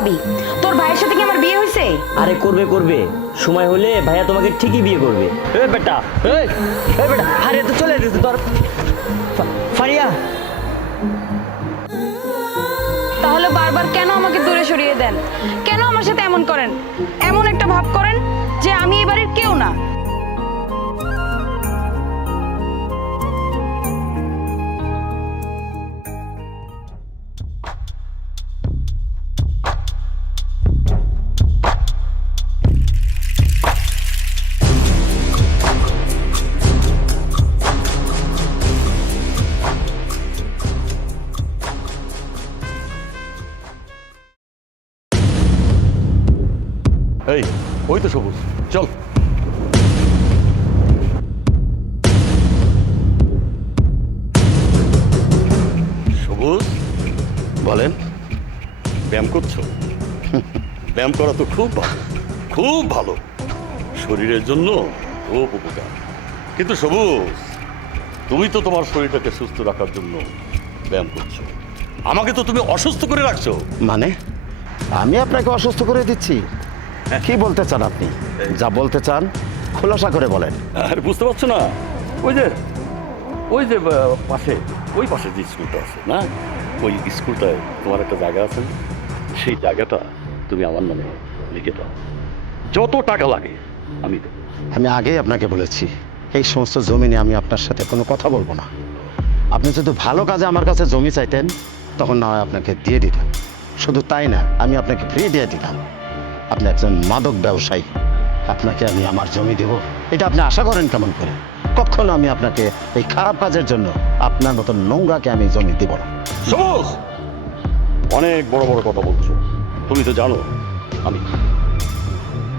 ভাবি, তোর ভাইয়ের সাথে কি আমার বিয়ে হয়েছে? আরে করবে করবে, সময় হলে ভাইয়া তোমাকে ঠিকই বিয়ে করবে। এ বেটা, এই বেটা, আরে তো চলে যেতে তোর ফারিয়া। তাহলে বারবার কেন আমাকে দূরে সরিয়ে দেন? কেন আমার সাথে এমন করেন? এমন একটা ভাব করেন যে আমি এই বাড়ির কেউ না। এই ওই তো সবুজ, চল। সবুজ, বলেন, ব্যায়াম করছো? ব্যায়াম করা তো খুব ভালো, খুব ভালো, শরীরের জন্য খুব উপকার। কিন্তু সবুজ, তুমি তো তোমার শরীরটাকে সুস্থ রাখার জন্য ব্যায়াম করছো, আমাকে তো তুমি অসুস্থ করে রাখছো। মানে আমি আপনাকে অসুস্থ করে দিচ্ছি? কি বলতে চান আপনি? যা বলতে চান খোলাসা করে বলেন। আর বুঝতে পারছো না? ওই যে পাশে, ওই পাশে যে স্কুলটা আছে না, ওই স্কুলটায় তোমার একটা জায়গা আছে, সেই জায়গাটা তুমি আমার নামে লিখে দাও, যত টাকা লাগে আমি দেবো। আমি আগেই আপনাকে বলেছি এই সমস্ত জমি নিয়ে আমি আপনার সাথে কোনো কথা বলবো না। আপনি যদি ভালো কাজে আমার কাছে জমি চাইতেন তখন না হয় আপনাকে দিয়ে দিতাম, শুধু তাই না আমি আপনাকে ফ্রি দিয়ে দিতাম। আপনি একজন মাদক ব্যবসায়ী, আপনাকে আমি আমার জমি দেব এটা আপনি আশা করেন কেমন করে? কখনো আমি আপনাকে এই খারাপ কাজের জন্য আপনার মতো নোংরাকে আমি জমি দেব না। সবুজ, অনেক বড় বড় কথা বলছো। তুমি তো জানো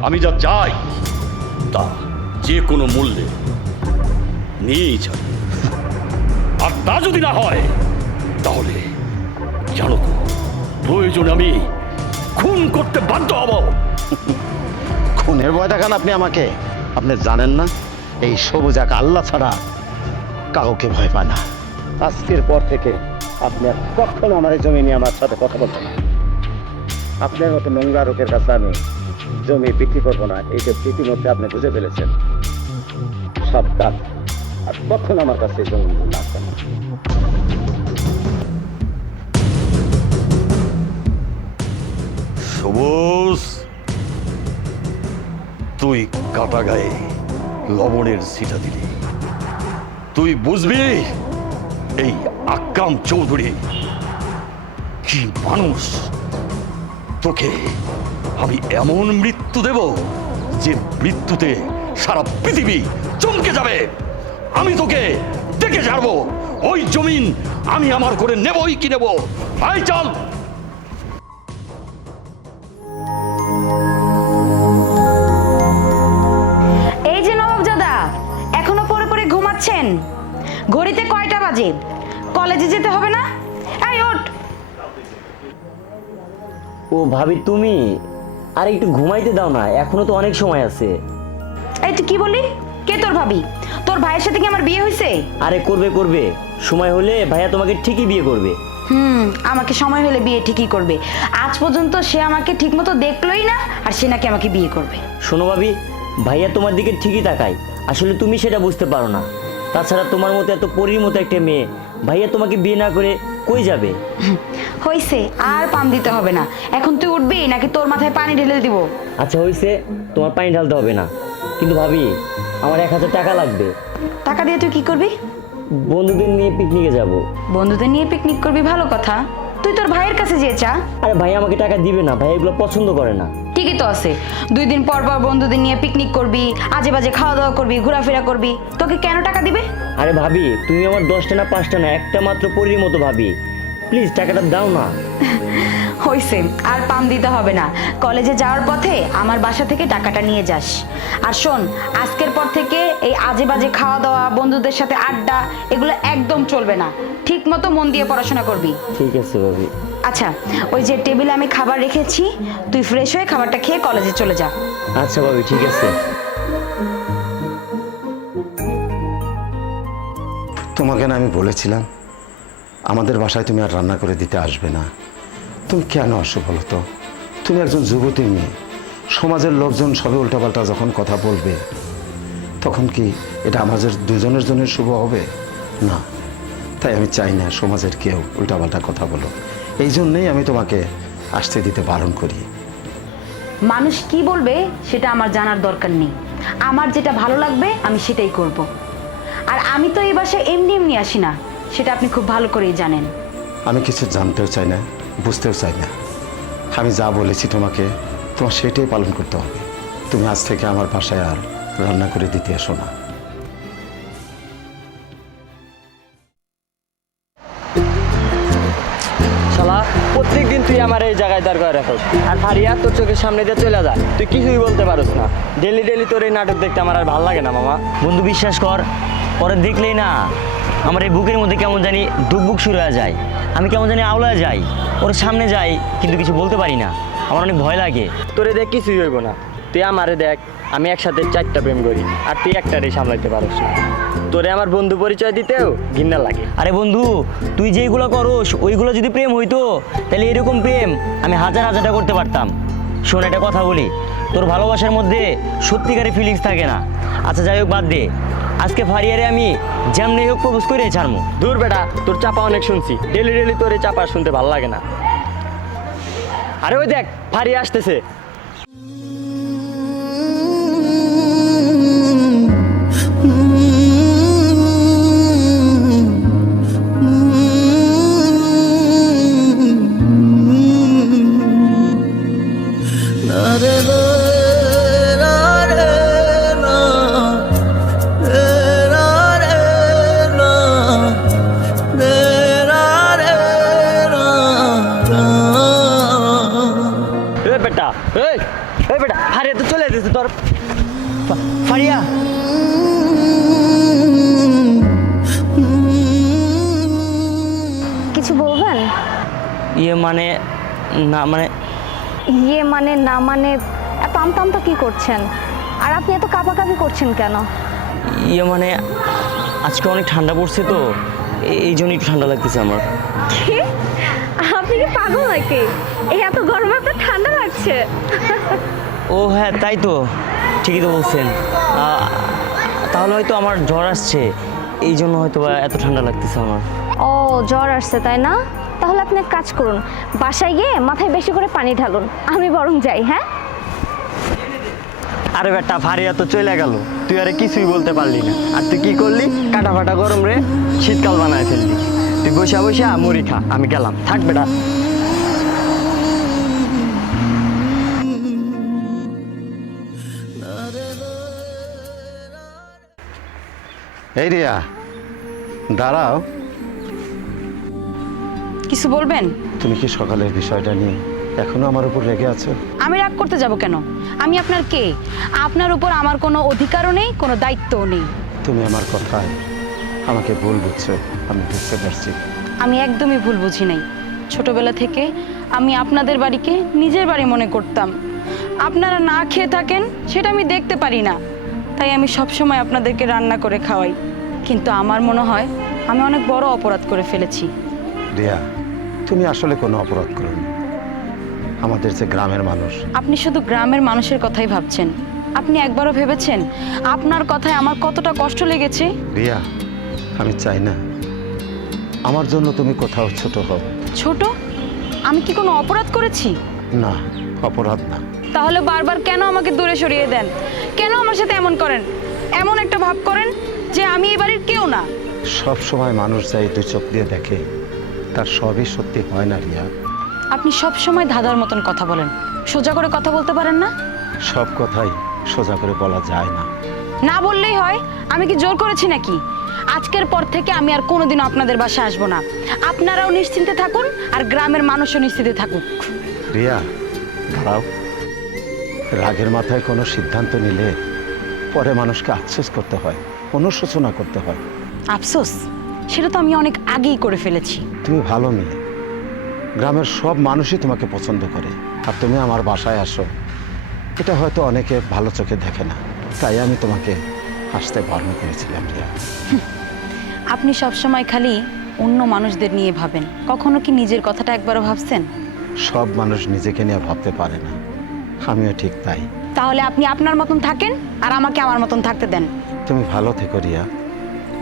আমি যা চাই তা যে কোনো মূল্যে নিয়েই ছাড়ব, আর তা যদি না হয় তাহলে জানো তো প্রয়োজনে আমি খুন করতে বাধ্য হব। খুনের ভয় দেখান আপনি আমাকে? আপনি জানেন না এই সবুজ এক আল্লাহ ছাড়া কাউকে ভয় পায় না। আজকের পর থেকে আপনি আর কখনো আমার এই জমি নিয়ে আমার সাথে কথা বলবেন না। আপনার মতো নোংরা লোকের কাছে আমি জমি বিক্রি করবো না, এইটা ইতিমধ্যে আপনি বুঝে ফেলেছেন। সাবধান, আর কখনো আমার কাছে এই জমি না আসবেন না। সবুজ, তুই কাটা গায়ে লবণের ছিটা দিলি, তুই বুঝবি এই আক্কাম চৌধুরী কি মানুষ। তোকে আমি এমন মৃত্যু দেব যে মৃত্যুতে সারা পৃথিবী চমকে যাবে। আমি তোকে দেখে ছাড়বো, ওই জমিন আমি আমার করে নেবই কি নেব। ভাই চল। এই যে নবাবজাদা, এখনো পড়ে পড়ে ঘুমাচ্ছেন? ঘড়িতে কয়টা বাজে? কলেজে যেতে হবে না? এই ওঠ। ও ভাবি তুমি, আর একটু ঘুমাইতে দাও না, এখনো তো অনেক সময় আছে। এই তুই কি বললি? কে তোর ভাবি? তোর ভাইয়ের সাথে কি আমার বিয়ে হয়েছে? আরে করবে করবে, সময় হলে ভাইয়া তোমাকে ঠিকই বিয়ে করবে। আমাকে সময় হলে বিয়ে ঠিকই করবে। আজ পর্যন্ত সে আমাকে ঠিকমতো দেখলোই না, আর সে নাকি আমাকে বিয়ে করবে। শোনো ভাবি, ভাইয়া তোমার দিকে ঠিকই তাকায়, আসলে তুমি সেটা বুঝতে পারো না। তাছাড়া তোমার মতো এত পরীর মতো একটা মেয়ে ভাইয়া তোমাকে বিয়ে না করে কই যাবে? হইছে, আর পাম দিতে হবে না। এখন তুই উঠবি নাকি তোর মাথায় পানি ঢেলে দিব? আচ্ছা হয়েছে, তোমার পানি ঢালতে হবে না, কিন্তু ভাবি আমার 1000 টাকা লাগবে। টাকা দিয়ে তুই কি করবি? বন্ধুদের নিয়ে পিকনিকে যাব। বন্ধুদের নিয়ে পিকনিক করবি, ভালো কথা। তুই তোর ভাইয়ের কাছে যেয়ে চা। আরে ভাই আমাকে টাকা দিবে না, ভাই এগুলো পছন্দ করে না। ঠিকই তো আছে, 2 দিন পর পর বন্ধুদের নিয়ে পিকনিক করবি, আজে বাজে খাওয়া দাওয়া করবি, ঘোরাফেরা করবি, তোকে কেন টাকা দিবে? আরে ভাবি তুমি আমার 10টা না 5টা না, একটা মাত্র পরীর মতো ভাবি, প্লিজ টাকাটা দাও না। হইছে, আর পাম দিতে হবে না। কলেজে যাওয়ার পথে আমার বাসা থেকে টাকাটা নিয়ে যাস। আর শোন, আজকের পর থেকে এই আজে বাজে খাওয়া দাওয়া, বন্ধুদের সাথে আড্ডা, এগুলো একদম চলবে না। ঠিক মতো মন দিয়ে পড়াশোনা করবি। ঠিক আছে ভাবি। আচ্ছা, ওই যে টেবিলে আমি খাবার রেখেছি, তুই ফ্রেশ হয়ে খাবারটা খেয়ে কলেজে চলে যা। আচ্ছা ভাবি, ঠিক আছে। তোমাকে না আমি বলেছিলাম আমাদের বাসায় তুমি আর রান্না করে দিতে আসবে না? তুমি কেন আসো বলো তো? তুমি একজন যুবতী মেয়ে, সমাজের লোকজন সবে উল্টাপাল্টা যখন কথা বলবে তখন কি এটা আমাদের দুজনের জন্য শুভ হবে না? তাই আমি চাই না সমাজের কেউ উল্টাপাল্টা কথা বলো। এই জন্যেই আমি তোমাকে আসতে দিতে বারণ করি। মানুষ কি বলবে সেটা আমার জানার দরকার নেই। আমার যেটা ভালো লাগবে আমি সেটাই করব। আর আমি তো এই বাসায় এমনি এমনি আসি না, সেটা আপনি খুব ভালো করেই জানেন। আমি কিছু জানতেও চাই না, বুঝতেও চাই না। আমি যা বলেছি তোমাকে, তোমার সেটাই পালন করতে হবে। তুমি আজ থেকে আমার বাসায় আর রান্না করে দিতে এসো না। শালা প্রত্যেকদিন তুই আমার এই জায়গায় দাঁড় করে রাখো, আর ফারিয়া তোর চোখের সামনে দিয়ে চলে যায়, তুই কিছুই বলতে পারোস না। ডেলি ডেলি তোর এই নাটক দেখতে আমার আর ভালো লাগে না মামা। বন্ধু বিশ্বাস কর, পরে দেখলেই না আমার এই বুকের মধ্যে কেমন জানি দুকবুক শুরু হয়ে যায়, আমি কেমন জানি আওলা যাই, ওর সামনে যাই কিন্তু কিছু বলতে পারি না, আমার অনেক ভয় লাগে। তোরে দেখ কিছুই হইব না, তুই আমারে দেখ, আমি একসাথে 4টা প্রেম করি আর তুই একটারই সামলাইতে পারোস না। তোরে আমার বন্ধু পরিচয় দিতেও ঘৃণা লাগে। আরে বন্ধু, তুই যেইগুলো করোস ওইগুলো যদি প্রেম হইতো তাহলে এরকম প্রেম আমি হাজার হাজারটা করতে পারতাম। শোন একটা কথা বলি, তোর ভালোবাসার মধ্যে সত্যিকারের ফিলিংস থাকে না। আচ্ছা যাই হোক, বাদ দে, আজকে ফারিয়ারে আমি যেমনি হোক প্রপোজ করে ছাড়মু। দূর বেটা, তোর চাপা অনেক শুনছি, ডেলি ডেলি তোর এই চাপা শুনতে ভালো লাগে না। আরে ওই দেখ ফারিয়া আসতেছে। বেটা ফারিয়া তো চলে যেতেছে তোর। ফারিয়া কিছু বলবেন? ইয়ে মানে না মানে ইয়ে মানে না মানে এত আমতা কি করছেন? আর আপনি এত কাঁপাকাঁপি করছেন কেন? ইয়ে মানে আজকে অনেক ঠান্ডা পড়ছে তো, এই জন্যই একটু ঠান্ডা লাগতেছে আমার। কি? আপনি কি পাগল নাকি? এই এত গরমে আপনার ঠান্ডা লাগছে? ও হ্যাঁ তাই তো, ঠিকই তো বলছেন। তাহলে হয়তো আমার জ্বর আসছে, এই জন্য হয়তো বা এত ঠান্ডা লাগতেছে আমার। ও জ্বর আসছে তাই না? তাহলে আপনি এক কাজ করুন, বাসায় গিয়ে মাথায় বেশি করে পানি ঢালুন, আমি বরং যাই। হ্যাঁ আরে বেটা ফারিয়া তো চলে গেল, তুই আরে কিছুই বলতে পারলি না, আর তুই কি করলি? কাটা ফাটা গরম রে শীতকাল বানায় ফেললি। তুই বসে বসে মুড়ি খা, আমি গেলাম, থাক বেটা। এই রিয়া, দাঁড়াও। কিছু বলবেন? তুমি কি সকালের বিষয়টা নিয়ে এখনো আমার উপর রেগে আছো? আমি রাগ করতে যাব কেন? আমি আপনার কে? আপনার উপর আমার কোনো অধিকারও নেই, কোনো দায়িত্বও নেই। তুমি আমার কথায় আমাকে ভুল বুঝছো, আমি বুঝতে পারছি। আমি একদমই ভুল বুঝি নাই। ছোটবেলা থেকে আমি আপনাদের বাড়িকে নিজের বাড়ি মনে করতাম। আপনারা না খেয়ে থাকেন সেটা আমি দেখতে পারি না, তাই আমি সবসময় আপনাদেরকে রান্না করে খাওয়াই। কিন্তু আমার মনে হয় আমি অনেক বড় অপরাধ করে ফেলেছি। রিয়া, তুমি আসলে কোনো অপরাধ করোনি। আমাদের যে গ্রামের মানুষ। আপনি শুধু গ্রামের মানুষের কথাই ভাবছেন, আপনি একবারও ভেবেছেন আপনার কথায় আমার কতটা কষ্ট লেগেছে? রিয়া, আমি চাই না আমার জন্য তুমি কোথাও ছোট হও। ছোট? আমি কি কোনো অপরাধ করেছি? না, অপরাধ না। তাহলে বারবার কেন আমাকে দূরে সরিয়ে দেন? কেন আমার সাথে এমন করেন? এমন একটা ভাব করেন যে আমি এই বাড়ির কেউ না। সব সময় মানুষ যাই দুই চোখ দিয়ে দেখে, তার সবই সত্যি হয় না রিয়া। আপনি সব সময় ধাঁধার মতন কথা বলেন, সোজা করে কথা বলতে পারেন না? সব কথাই সোজা করে বলা যায় না। না বললেই হয়? আমি কি জোর করেছি নাকি? আজকের পর থেকে আমি আর কোনোদিনও আপনাদের বাসায় আসবো না। আপনারাও নিশ্চিন্তে থাকুন আর গ্রামের মানুষও নিশ্চিন্তে থাকুক। রিয়া, দাঁড়াও। রাগের মাথায় কোনো সিদ্ধান্ত নিলে পরে মানুষকে আফসোস করতে হয়, অনুশোচনা করতে হয়। আফসোস? সেটা তো আমি অনেক আগেই করে ফেলেছি। তুমি ভালো মেয়ে, গ্রামের সব মানুষই তোমাকে পছন্দ করে, আর তুমি আমার বাসায় আসো, এটা হয়তো অনেকে ভালো চোখে দেখে না, তাই আমি তোমাকে আসতে বারণ করেছিলাম রিয়া। আপনি সবসময় খালি অন্য মানুষদের নিয়ে ভাবেন, কখনো কি নিজের কথাটা একবারও ভাবছেন? সব মানুষ নিজেকে নিয়ে ভাবতে পারে না, আমিও ঠিক তাই। তাহলে আপনি আপনার মতন থাকেন আর আমাকে আমার মতন থাকতে দেন। তুমি ভালো থেকো রিয়া,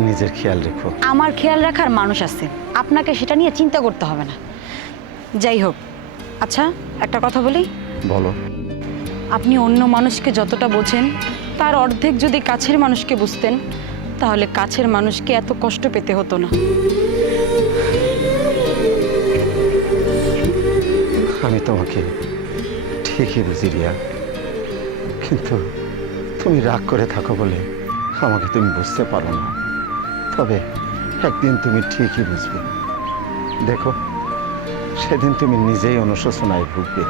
নিজের খেয়াল রেখো। আমার খেয়াল রাখার মানুষ আছে, আপনাকে সেটা নিয়ে চিন্তা করতে হবে না। যাই হোক, আচ্ছা একটা কথা বলি। বলো। আপনি অন্য মানুষকে যতটা বোঝেন তার অর্ধেক যদি কাছের মানুষকে বুঝতেন, তাহলে কাছের মানুষকে এত কষ্ট পেতে হতো না। আমি তোমাকে ঠিকই বুঝি রিয়া, কিন্তু তুমি রাগ করে থাকো বলে আমাকে তুমি বুঝতে পারো না। তবে একদিন তুমি ঠিকই বুঝবে, দেখো সেদিন তুমি নিজেই অনুশোচনায় ভুগবে।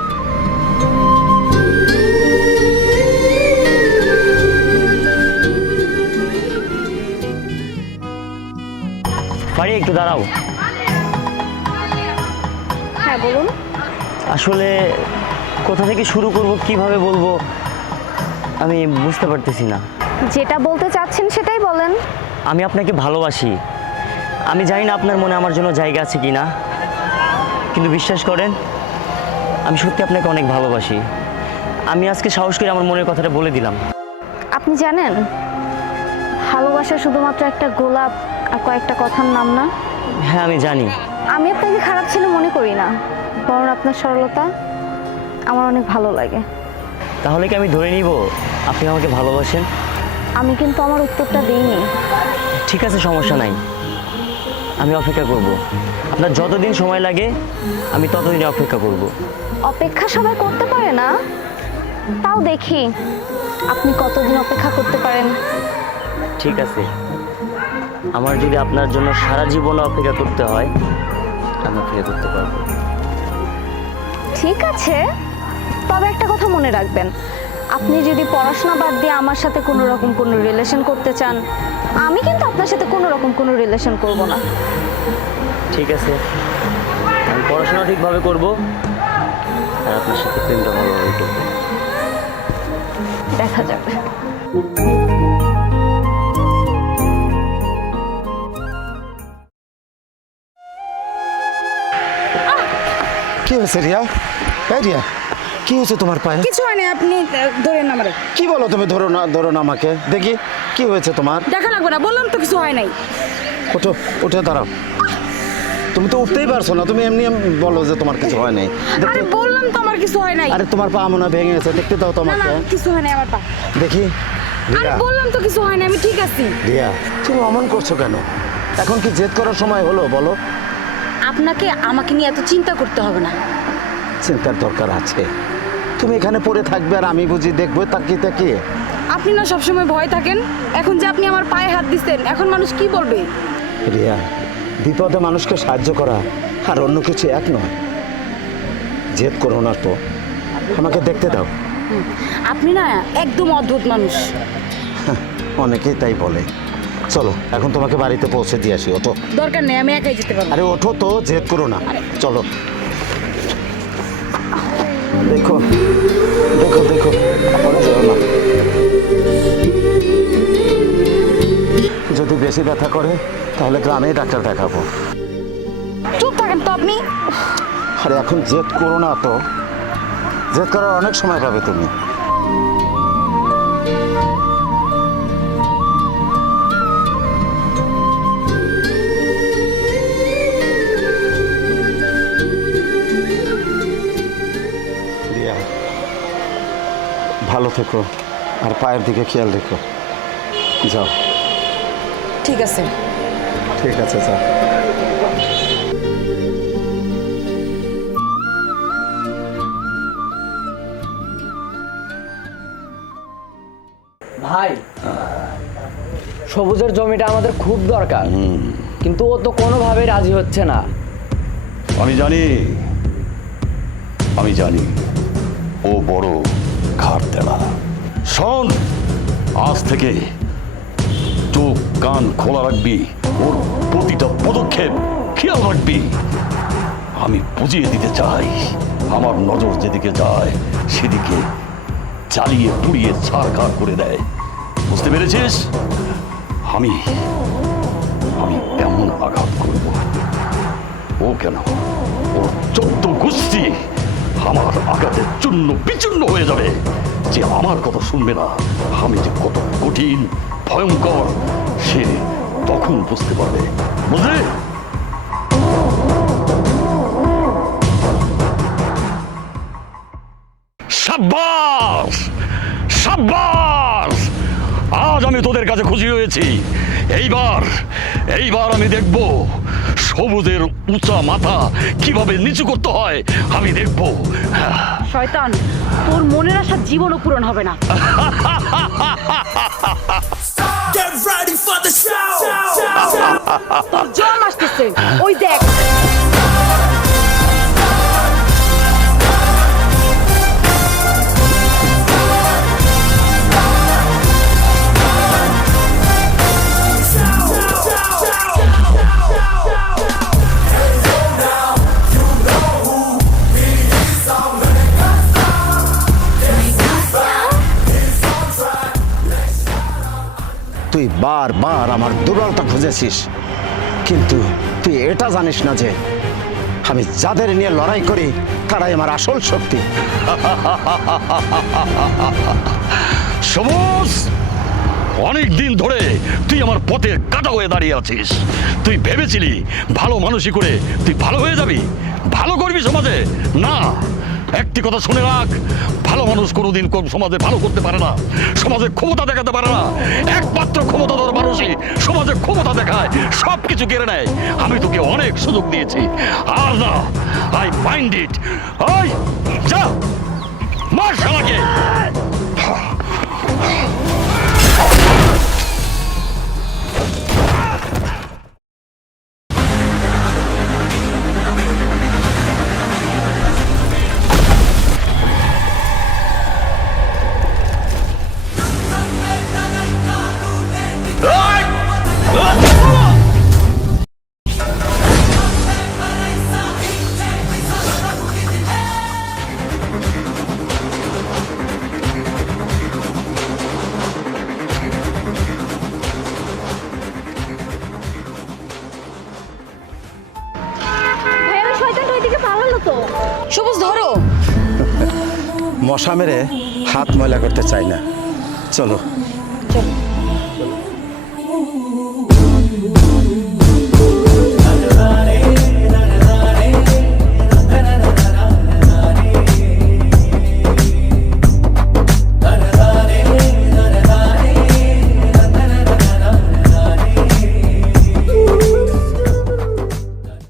পারি একটু দাঁড়াও। হ্যাঁ বলুন। আসলে কোথা থেকে শুরু করব, কিভাবে বলবো আমি বুঝতে পারতেছি না। যেটা বলতে চাচ্ছেন সেটাই বলেন। আমি আপনাকে ভালোবাসি। আমি জানি না আপনার মনে আমার জন্য জায়গা আছে কি না, কিন্তু বিশ্বাস করেন আমি সত্যি আপনাকে অনেক ভালোবাসি। আমি আজকে সাহস করে আমার মনের কথাটা বলে দিলাম। আপনি জানেন ভালোবাসা শুধুমাত্র একটা গোলাপ আর কয়েকটা কথার নাম না। হ্যাঁ আমি জানি। আমি আপনাকে খারাপ ছেলে মনে করি না, বরং আপনার সরলতা আমার অনেক ভালো লাগে। তাহলে কি আমি ধরে নিব আপনি আমাকে ভালোবাসেন? আমি কিন্তু আমার উত্তরটা দিইনি। ঠিক আছে, সমস্যা নাই, আমি অপেক্ষা করব। আপনার যতদিন সময় লাগে আমি ততদিন অপেক্ষা করব। অপেক্ষা সবাই করতে পারে না, তাও দেখি আপনি কতদিন অপেক্ষা করতে পারেন। ঠিক আছে, আমার যদি আপনার জন্য সারা জীবন অপেক্ষা করতে হয় আমি অপেক্ষা করতে পারবো। ঠিক আছে, তবে একটা কথা মনে রাখবেন, আপনি যদি পড়াশোনা বাদ দিয়ে আমার সাথে কোনো রকম কোনো রিলেশন করতে চান, আমি কিন্তু আপনার সাথে কোনো রকম কোনো রিলেশন করব না। ঠিক আছে, আমি পড়াশোনা ঠিকভাবে করব আর আপনার সাথে প্রেমটা ভালোভাবে করবো। দেখা যাবে। কি হয়েছে রিয়া? এই রিয়া, কি হয়েছে তোমার পায়ে? কিছু হয় না, আপনি ধরেন না আমারে। কি বলো তুমি? ধরো না আমাকে, দেখি কি হয়েছে তোমার। দেখা লাগবে না, বললাম তো কিছু হয় নাই। ওঠো, উঠে দাঁড়াও। তুমি তো উঠতেই পারছো না, তুমি এমনি বলো যে তোমার কিছু হয় নাই। আরে বললাম তো আমার কিছু হয় নাই। আরে তোমার পা মনে হয় ভেঙে গেছে, দেখতে দাও না না, তোমাকে। কিছু হয় নাই আমার পা। দেখি। আরে রিয়া, বললাম তো কিছু হয় না, আমি ঠিক আছি। রিয়া তুমি অমন করছো কেন? এখন কি জেদ করার সময় হলো বলো? আপনাকে আমাকে নিয়ে এত চিন্তা করতে হবে না। চিন্তার দরকার আছে? তুমি এখানে পড়ে থাকবে আর আমি বুঝি দেখবো তাকিয়ে তাকিয়ে? আপনি না সবসময় ভয় থাকেন, এখন যে আপনি আমার পায়ে হাত দিচ্ছেন, এখন মানুষ কি বলবে? রিয়া, বিপদে মানুষকে সাহায্য করা আর অন্য কিছু এক নয়। জেদ করো না তো, আমাকে দেখতে দাও। আপনি না একদম অদ্ভুত মানুষ। অনেকেই তাই বলে। চলো এখন তোমাকে বাড়িতে পৌঁছে দিয়ে আসি, ওঠো। দরকার নেই, আমি একাই যেতে পারবো। আরে ওঠো তো, জেদ করো না, চলো। দেখো দেখো দেখো, পড়ে যাও না। যদি বেশি ব্যথা করে তাহলে গ্রামে ডাক্তার দেখাবো। চুপ থাকেন তো আপনি। আরে এখন জেদ করো না তো, জেদ করার অনেক সময় পাবে তুমি। রিয়া, ভালো থেকো আর পায়ের দিকে খেয়াল রেখো। যাও। ঠিক আছে। ঠিক আছে, যাও। ভাই, সবুজের জমিটা আমাদের খুব দরকার, কিন্তু ও তো কোনোভাবেই রাজি হচ্ছে না। আমি জানি ও বড় ঘাট দেওয়া। শোন, আজ থেকে চোখ কান খোলা রাখবি, ওর প্রতিটা পদক্ষেপ খেয়াল রাখবি। আমি বুঝিয়ে দিতে চাই, আমার নজর যেদিকে যায় সেদিকে চালিয়ে পুড়িয়ে ছাড়খাড় করে দেয়। বুঝতে পেরেছিস? আমি এমন আঘাত করব, ও কেন ও 14 গোষ্ঠী আমার আঘাতে চূর্ণ বিচূর্ণ হয়ে যাবে। যে আমার কথা শুনবে না, আমি যে কত কঠিন ভয়ঙ্কর সে তখন বুঝতে পারবে। বুঝলে? সাব্বাস সাব্বাস, আজ আমি তোদের কাছে খুশি হয়েছি। এইবার আমি দেখব সবুজের উঁচা মাথা কিভাবে নিচু করতে হয়, আমি দেখব। শয়তান, তোর মনের আশা জীবনও পূরণ হবে না। Get ready for the show. তোর জম আসতেছে, ওই দেখ। তুই বারবার আমার দুর্বলতা খুঁজেছিস, কিন্তু তুই এটা জানিস না যে আমি যাদের নিয়ে লড়াই করি তারাই আমার আসল শক্তি। সবুজ, অনেক দিন ধরে তুই আমার পথের কাঁটা হয়ে দাঁড়িয়ে আছিস। তুই ভেবেছিলি ভালো মানুষই করে তুই ভালো হয়ে যাবি, ভালো করবি সমাজে। না, একটি কথা শুনে রাখ, ভালো মানুষ কোনোদিন সমাজে ভালো করতে পারে না, সমাজে ক্ষমতা দেখাতে পারে না। একমাত্র ক্ষমতাধর মানুষই সমাজে ক্ষমতা দেখায়, সব কিছু কেড়ে নেয়। আমি তোকে অনেক সুযোগ দিয়েছি, আর না, আই মাইন্ড ইট। আই যা, মার শালাকে। ভাইয়া, শয়তানটা ওইদিকে পালালো তো। সবুজ ধরো। মশা মেরে হাত ময়লা করতে চাই না, চলো। চল।